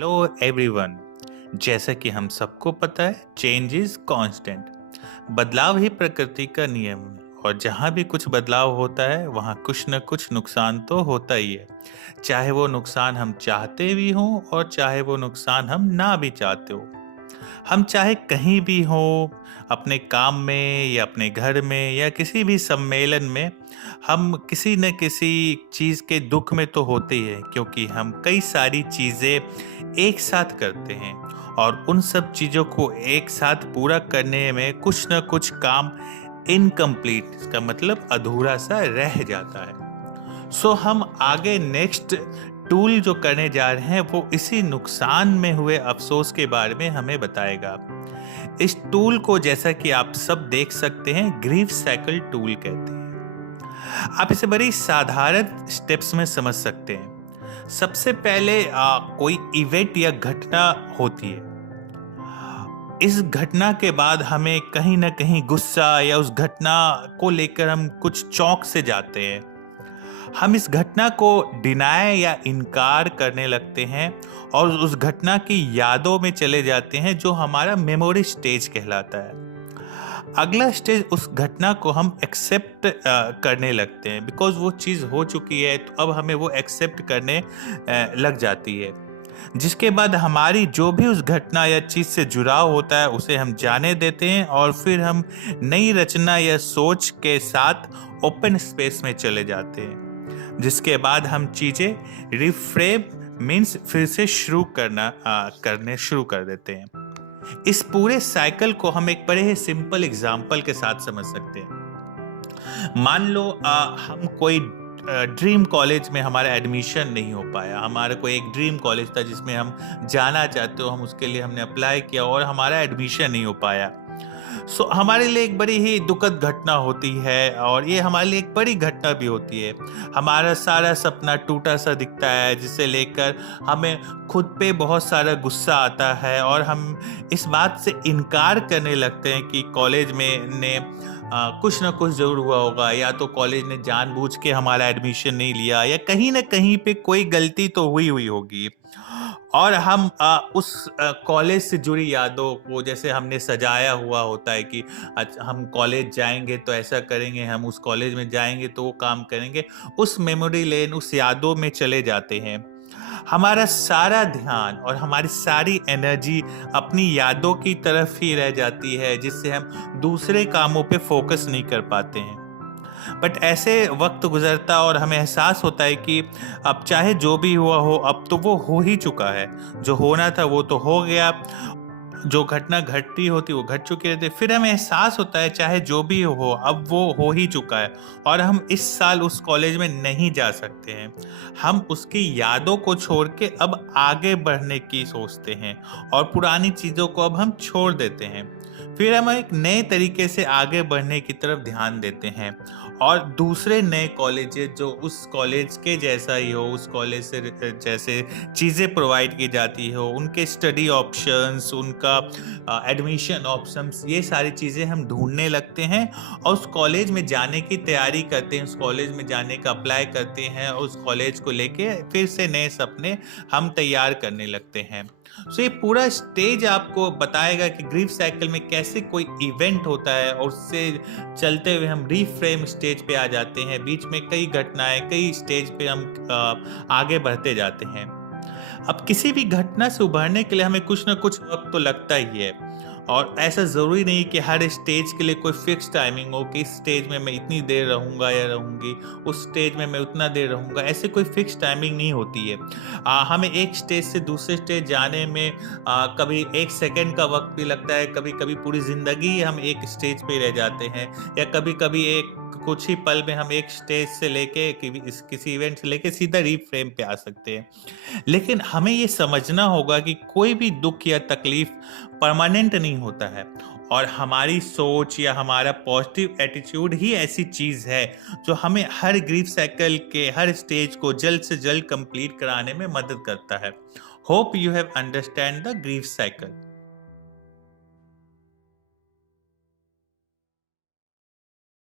Hello everyone. जैसा कि हम सबको पता है, चेंज इज कांस्टेंट। बदलाव ही प्रकृति का नियम है और जहाँ भी कुछ बदलाव होता है वहाँ कुछ न कुछ नुकसान तो होता ही है। चाहे वो नुकसान हम चाहते भी हों और चाहे वो नुकसान हम ना भी चाहते हो। हम चाहे कहीं भी हों, अपने काम में या अपने घर में या किसी भी सम्मेलन में, हम किसी न किसी चीज़ के दुख में तो होते ही हैं, क्योंकि हम कई सारी चीज़ें एक साथ करते हैं और उन सब चीज़ों को एक साथ पूरा करने में कुछ न कुछ काम इनकम्प्लीट, इसका मतलब अधूरा सा रह जाता है। सो हम आगे नेक्स्ट टूल जो करने जा रहे हैं वो इसी नुकसान में हुए अफसोस के बारे में हमें बताएगा। इस टूल को, जैसा कि आप सब देख सकते हैं, ग्रीफ साइकिल टूल कहते हैं। आप इसे बड़ी साधारण स्टेप्स में समझ सकते हैं। सबसे पहले कोई इवेंट या घटना होती है। इस घटना के बाद हमें कहीं ना कहीं गुस्सा या उस घटना को लेकर हम कुछ चौंक से जाते हैं। हम इस घटना को डिनाय या इनकार करने लगते हैं और उस घटना की यादों में चले जाते हैं, जो हमारा मेमोरी स्टेज कहलाता है। अगला स्टेज, उस घटना को हम एक्सेप्ट करने लगते हैं, बिकॉज वो चीज़ हो चुकी है तो अब हमें वो एक्सेप्ट करने लग जाती है। जिसके बाद हमारी जो भी उस घटना या चीज़ से जुड़ाव होता है उसे हम जाने देते हैं और फिर हम नई रचना या सोच के साथ ओपन स्पेस में चले जाते हैं। जिसके बाद हम चीज़ें रिफ्रेम मीन्स फिर से करने शुरू कर देते हैं। इस पूरे साइकिल को हम एक बड़े ही सिंपल एग्जाम्पल के साथ समझ सकते हैं। मान लो हम कोई ड्रीम कॉलेज में हमारा एडमिशन नहीं हो पाया। हमारा कोई एक ड्रीम कॉलेज था जिसमें हम जाना चाहते हो, हम उसके लिए हमने अप्लाई किया और हमारा एडमिशन नहीं हो पाया। सो हमारे लिए एक बड़ी ही दुखद घटना होती है और ये हमारे लिए एक बड़ी घटना भी होती है। हमारा सारा सपना टूटा सा दिखता है, जिसे लेकर हमें खुद पे बहुत सारा गुस्सा आता है और हम इस बात से इनकार करने लगते हैं कि कॉलेज में ने कुछ ना कुछ ज़रूर हुआ होगा, या तो कॉलेज ने जानबूझ के हमारा एडमिशन नहीं लिया, या कहीं ना कहीं पे कोई गलती तो हुई हुई होगी। और हम उस कॉलेज से जुड़ी यादों को, जैसे हमने सजाया हुआ होता है कि हम कॉलेज जाएंगे तो ऐसा करेंगे, हम उस कॉलेज में जाएंगे तो वो काम करेंगे, उस मेमोरी लेन, उस यादों में चले जाते हैं। हमारा सारा ध्यान और हमारी सारी एनर्जी अपनी यादों की तरफ ही रह जाती है, जिससे हम दूसरे कामों पे फोकस नहीं कर पाते हैं। बट ऐसे वक्त गुजरता और हमें एहसास होता है कि अब चाहे जो भी हुआ हो, अब तो वो हो ही चुका है। जो होना था वो तो हो गया, जो घटना घटती होती वो घट चुकी रहती। फिर हमें एहसास होता है चाहे जो भी हो, अब वो हो ही चुका है और हम इस साल उस कॉलेज में नहीं जा सकते हैं। हम उसकी यादों को छोड़ के अब आगे बढ़ने की सोचते हैं और पुरानी चीज़ों को अब हम छोड़ देते हैं। फिर हम एक नए तरीके से आगे बढ़ने की तरफ ध्यान देते हैं और दूसरे नए कॉलेजेस जो उस कॉलेज के जैसा ही हो, उस कॉलेज से जैसे चीज़ें प्रोवाइड की जाती हो, उनके स्टडी ऑप्शंस, उनका एडमिशन ऑप्शंस, ये सारी चीज़ें हम ढूंढने लगते हैं और उस कॉलेज में जाने की तैयारी करते हैं, उस कॉलेज में जाने का अप्लाई करते हैं और उस कॉलेज को लेके फिर से नए सपने हम तैयार करने लगते हैं। सो ये पूरा स्टेज आपको बताएगा कि ग्रीफ साइकिल में कैसे कोई इवेंट होता है और उससे चलते हुए हम रीफ्रेम स्टेज पे आ जाते हैं। बीच में कई घटनाएं, कई स्टेज पे हम आगे बढ़ते जाते हैं। अब किसी भी घटना से उभरने के लिए हमें कुछ ना कुछ वक्त तो लगता ही है और ऐसा ज़रूरी नहीं कि हर स्टेज के लिए कोई फिक्स टाइमिंग हो कि इस स्टेज में मैं इतनी देर रहूँगा या रहूँगी, उस स्टेज में मैं उतना देर रहूँगा। ऐसे कोई फिक्स टाइमिंग नहीं होती है। हमें एक स्टेज से दूसरे स्टेज जाने में कभी एक सेकंड का वक्त भी लगता है, कभी कभी पूरी ज़िंदगी हम एक स्टेज पे रह जाते हैं, या कभी कभी एक कुछ ही पल में हम एक स्टेज से लेके किसी इवेंट से लेके सीधा रीफ्रेम पे आ सकते हैं। लेकिन हमें ये समझना होगा कि कोई भी दुख या तकलीफ परमानेंट नहीं होता है और हमारी सोच या हमारा पॉजिटिव एटीट्यूड ही ऐसी चीज़ है जो हमें हर ग्रीफ साइकिल के हर स्टेज को जल्द से जल्द कंप्लीट कराने में मदद करता है। Hope you have understand the grief cycle.